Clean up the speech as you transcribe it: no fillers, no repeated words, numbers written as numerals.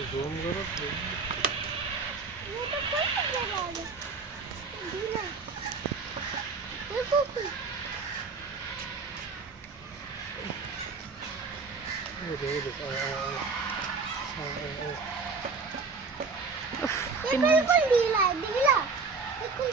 zoom करो ये तो कोई नजर आ रहा है ढीला देखो ये बिल्कुल ढीला है ढीला देखो